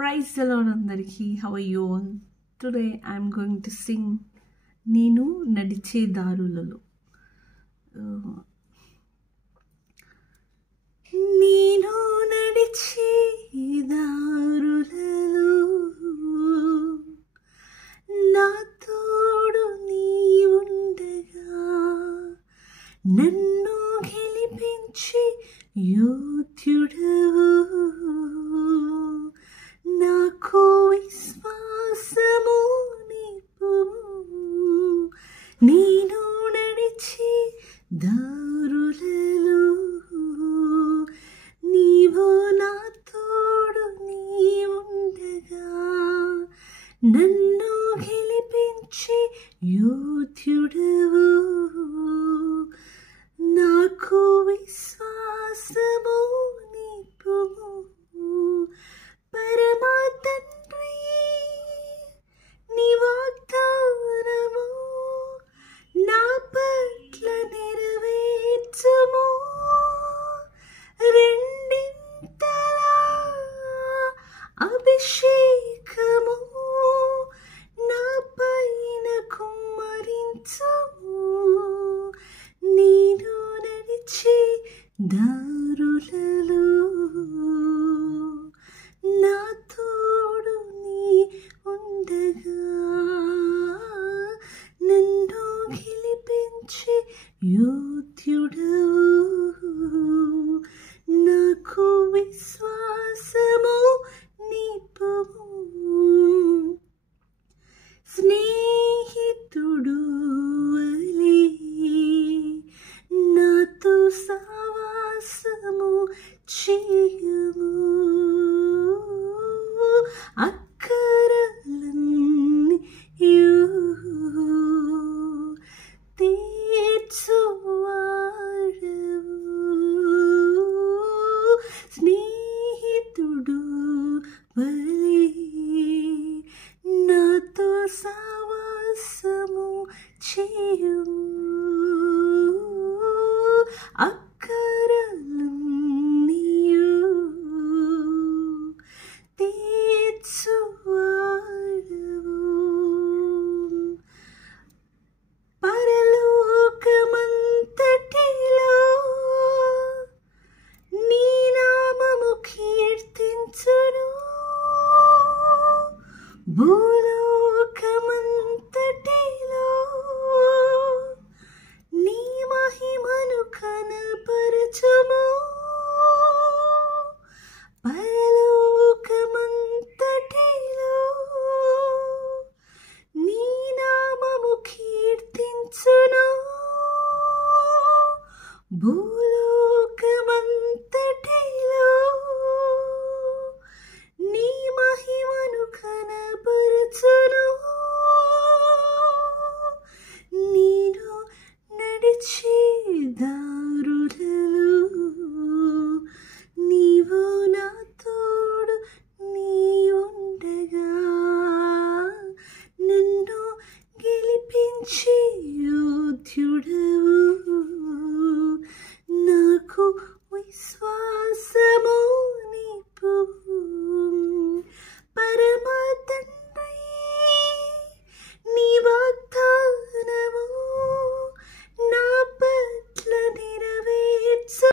Praise the Lord అందరికీ. How are you all? Today I am going to sing నేను నడిచే దారులలో. నేను నడిచే దారులలో నా తోడు నీ ఉండగా నన్ను గెలిపించి యోధ్యుడవు నాకు విశ్వాసము నింపుము నేను నడిచే దారులలో నీవు నా తోడు నీ ఉండగా నన్ను గెలిపించి యోధ్యుడవు నాకు విశ్వాసము నింపుము పరమా తండ్రి నీ వాగ్దానము నా పట్ల నెరవేర్చుము రెండింతలా అభిషేకము నా పైన కుమ్మరించుము నేను నడిచే దారులలో నా తోడు నీ ఉండగా నన్ను గెలిపించి యోధ్యుడవు నాకు విశ్వాసము నింపుము స్నేహితుడు వలె నాతో సహవాసము చేయము అక్కరలన్నీ తీర్చువాడవు స్నేహితుడు వలె నాతో సహవాసము చేయము అక్కరలన్నీ తీర్చువాడవు పరలోకమంతటిలో నీ నామము కీర్తించును